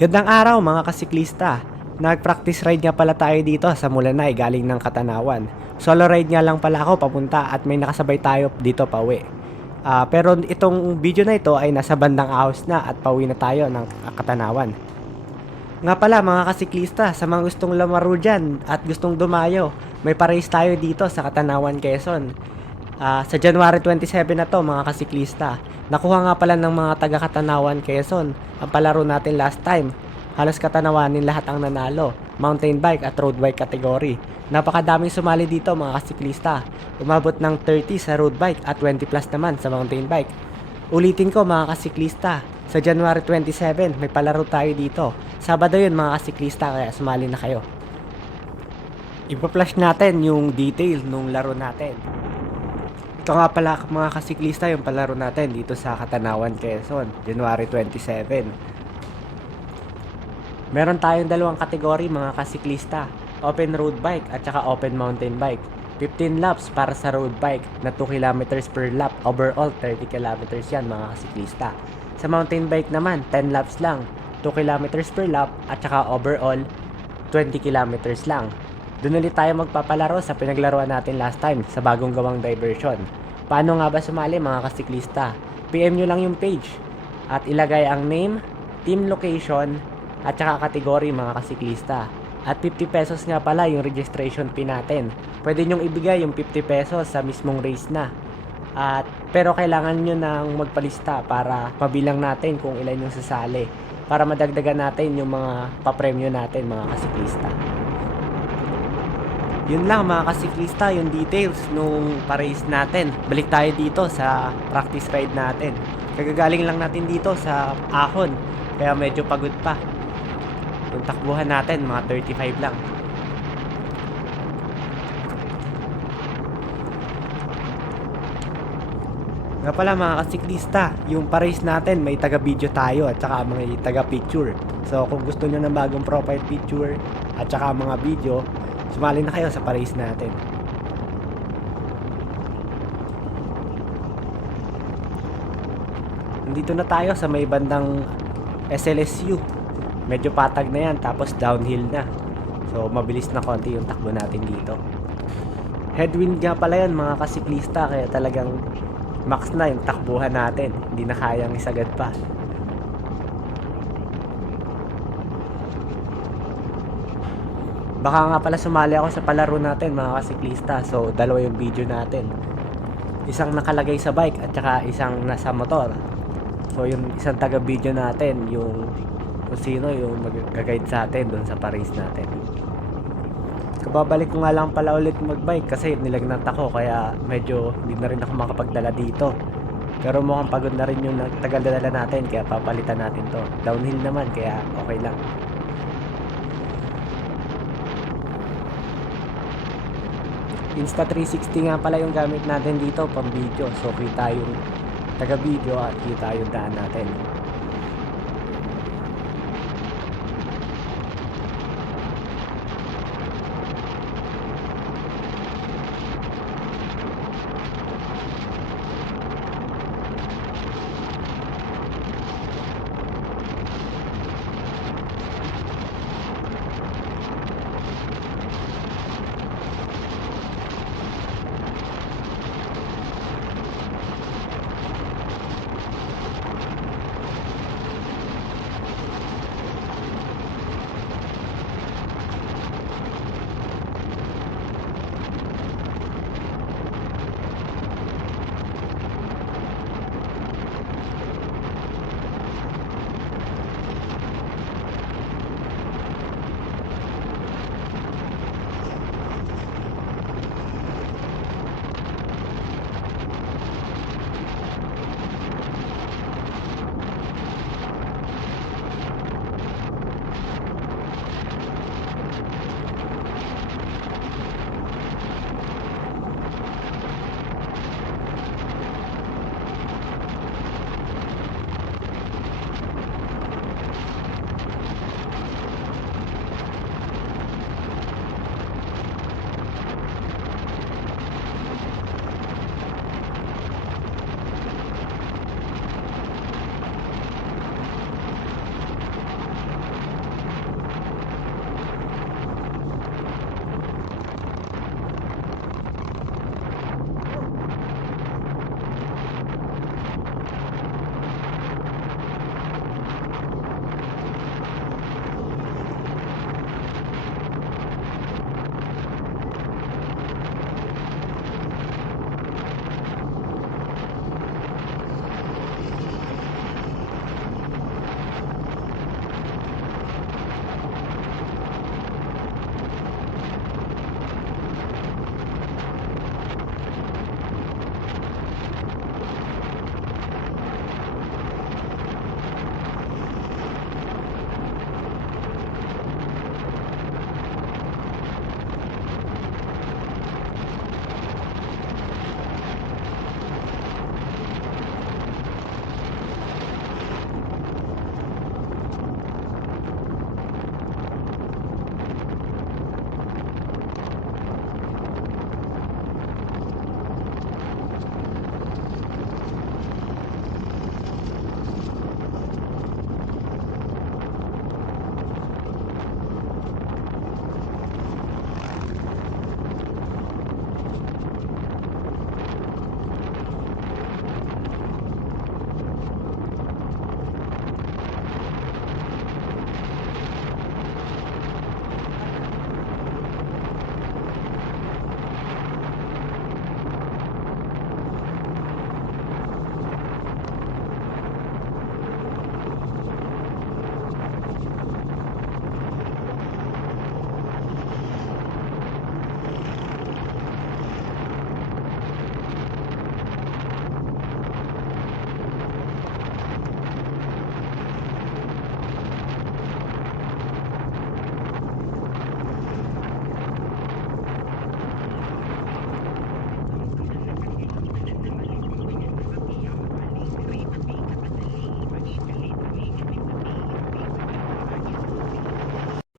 Gandang araw mga kasiklista. Nag-practice ride nga pala tayo dito sa Mulanay galing ng Katanawan. Solo ride nga lang pala ako papunta at may nakasabay tayo dito pauwi. Pero itong video na ito ay nasa bandang Ahos na at pauwi na tayo ng Katanawan. Nga pala mga kasiklista, sa mga gustong lumaro dyan at gustong dumayo, may pa-race tayo dito sa Katanawan, Quezon. Sa January 27 na to mga kasiklista. Nakuha nga pala ng mga taga Katanawan, Quezon ang palaro natin last time. Halos Katanawanin lahat ang nanalo, mountain bike at road bike category. Napakadaming sumali dito mga kasiklista. Umabot ng 30 sa road bike at 20 plus naman sa mountain bike. Ulitin ko mga kasiklista, sa January 27 may palaro tayo dito. Sabado yun mga kasiklista, kaya sumali na kayo. Ipa-flash natin yung detail nung laro natin. Ito nga pala mga kasiklista yung palaro natin dito sa Katanawan, Quezon, January 27. Meron tayong dalawang kategory mga kasiklista, open road bike at saka open mountain bike. 15 laps para sa road bike na 2 kilometers per lap, overall 30 kilometers yan mga kasiklista. Sa mountain bike naman, 10 laps lang, 2 kilometers per lap at saka overall 20 kilometers lang. Doon ulit tayo magpapalaro sa pinaglaruan natin last time sa bagong gawang diversion. Paano nga ba sumali mga kasiklista? PM nyo lang yung page at ilagay ang name, team location at saka kategory mga kasiklista. At 50 pesos nga pala yung registration fee natin. Pwede nyong ibigay yung 50 pesos sa mismong race na. Pero kailangan nyo nang magpalista para mabilang natin kung ilan yung sasali. Para madagdagan natin yung mga papremyo natin mga kasiklista. Yun lang mga kasiklista, yung details nung pa-race natin. Balik tayo dito sa practice ride natin. Kagagaling lang natin dito sa Ahon, kaya medyo pagod pa. Yung takbuhan natin, mga 35 lang. Nga pala mga kasiklista, yung pa-race natin may taga-video tayo at saka may taga-picture. So kung gusto nyo ng bagong profile picture at saka mga video, sumali na kayo sa pa-race natin. Nandito na tayo sa may bandang SLSU. Medyo patag na yan, tapos downhill na. So mabilis na konti yung takbo natin dito. Headwind nga pala yan mga kasiklista, kaya talagang max na yung takbuhan natin. Hindi na kayang isagad pa. Baka nga pala sumali ako sa palaro natin mga kasiklista. So dalawa yung video natin. Isang nakalagay sa bike at saka isang nasa motor. So yung isang taga video natin, yung kung sino yung mag-guide sa atin doon sa pa-race natin. Kababalik ko nga lang pala ulit magbike kasi nilagnat ako, kaya medyo hindi na rin ako makapagdala dito. Pero mukhang pagod na rin yung tagal-dala natin, kaya papalitan natin to. Downhill naman, kaya okay lang. Insta360 nga pala yung gamit natin dito pang video. So kita yung taga video at kita yung daan natin.